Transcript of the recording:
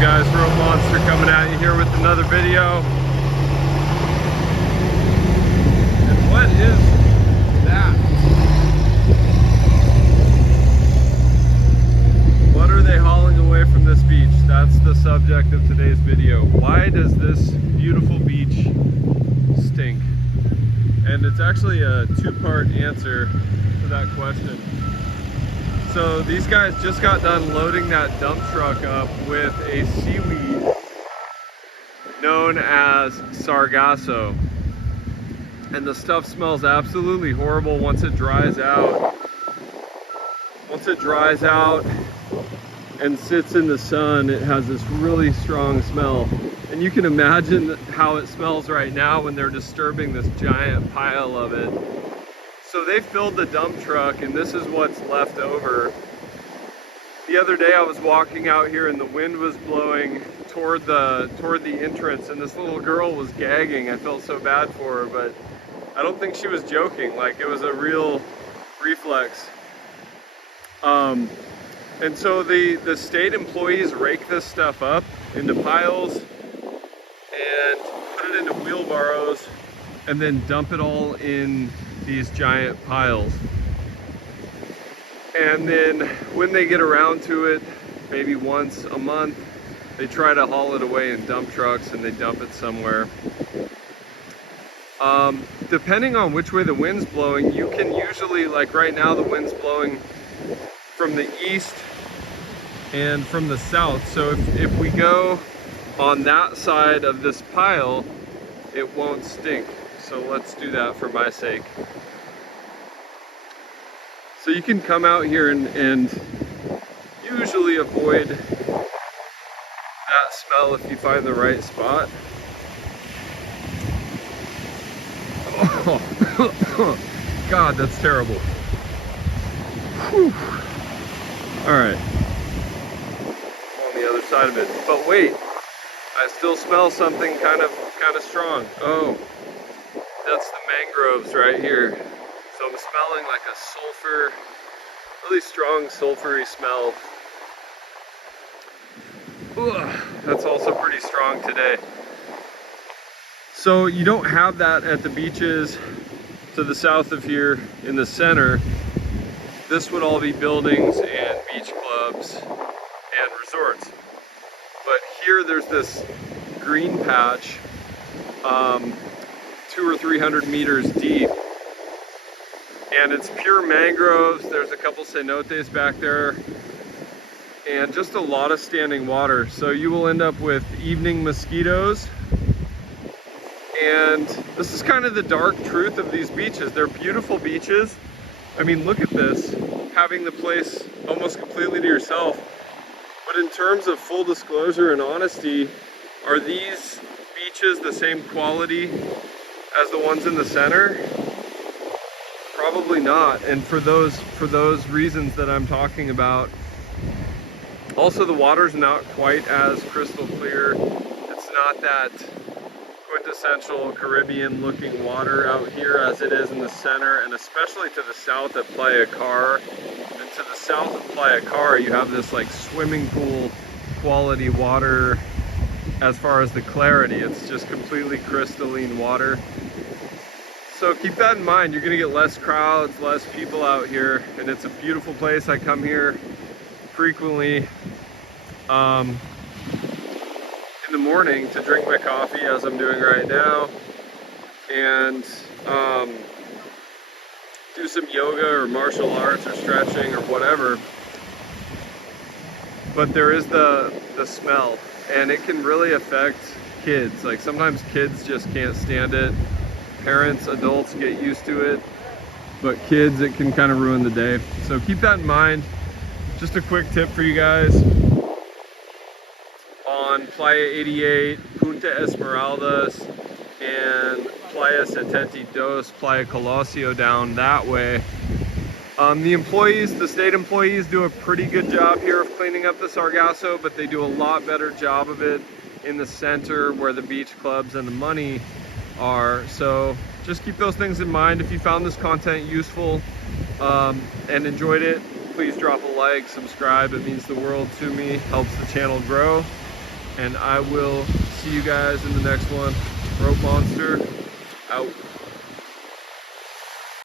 Guys, Road Monster coming at you here with another video. And what is that? What are they hauling away from this beach? That's the subject of today's video. Why does this beautiful beach stink? And it's actually a two-part answer to that question. So these guys just got done loading that dump truck up with a seaweed known as sargasso. And the stuff smells absolutely horrible once it dries out. Once it dries out and sits in the sun, it has this really strong smell. And you can imagine how it smells right now when they're disturbing this giant pile of it. So they filled the dump truck and this is what's left over. The other day I was walking out here and the wind was blowing toward the entrance and this little girl was gagging. I felt so bad for her, but I don't think she was joking. Like, it was a real reflex. And so the state employees rake this stuff up into piles and put it into wheelbarrows and then dump it all in these giant piles. And then when they get around to it, maybe once a month, they try to haul it away in dump trucks and they dump it somewhere. Depending on which way the wind's blowing, you can usually, like right now, the wind's blowing from the east and from the south. So if we go on that side of this pile, it won't stink. So let's do that for my sake. So you can come out here and usually avoid that smell if you find the right spot. Oh, God, that's terrible. Whew. All right, on the other side of it. But wait, I still smell something kind of strong. Oh, that's the mangroves right here. So I'm smelling like a sulfur, really strong sulfury smell. Ugh, that's also pretty strong today. So you don't have that at the beaches to the south of here in the center. This would all be buildings and beach clubs and resorts. But here there's this green patch, 200 or 300 meters deep. And it's pure mangroves. There's a couple cenotes back there and just a lot of standing water. So you will end up with evening mosquitoes. And this is kind of the dark truth of these beaches. They're beautiful beaches. I mean, look at this, having the place almost completely to yourself. But in terms of full disclosure and honesty, are these beaches the same quality as the ones in the center? Probably not, and for those reasons that I'm talking about. Also, the water's not quite as crystal clear. It's not that quintessential Caribbean looking water out here as it is in the center, and especially to the south at Playa Del Carmen. And to the south of Playa Del Carmen, you have this like swimming pool quality water as far as the clarity. It's just completely crystalline water. So keep that in mind. You're gonna get less crowds, less people out here, and it's a beautiful place. I come here frequently in the morning to drink my coffee, as I'm doing right now, and do some yoga or martial arts or stretching or whatever. But there is the smell, and it can really affect kids. Like, sometimes kids just can't stand it. Parents, adults get used to it, but kids, it can kind of ruin the day. So keep that in mind. Just a quick tip for you guys. On Playa 88, Punta Esmeraldas, and Playa 72, Playa Colosio down that way. The state employees do a pretty good job here of cleaning up the sargasso, but they do a lot better job of it in the center where the beach clubs and the money are. So just keep those things in mind. If you found this content useful and enjoyed it, please drop a like, subscribe. It means the world to me, helps the channel grow. and I will see you guys in the next one. Rope Monster, out.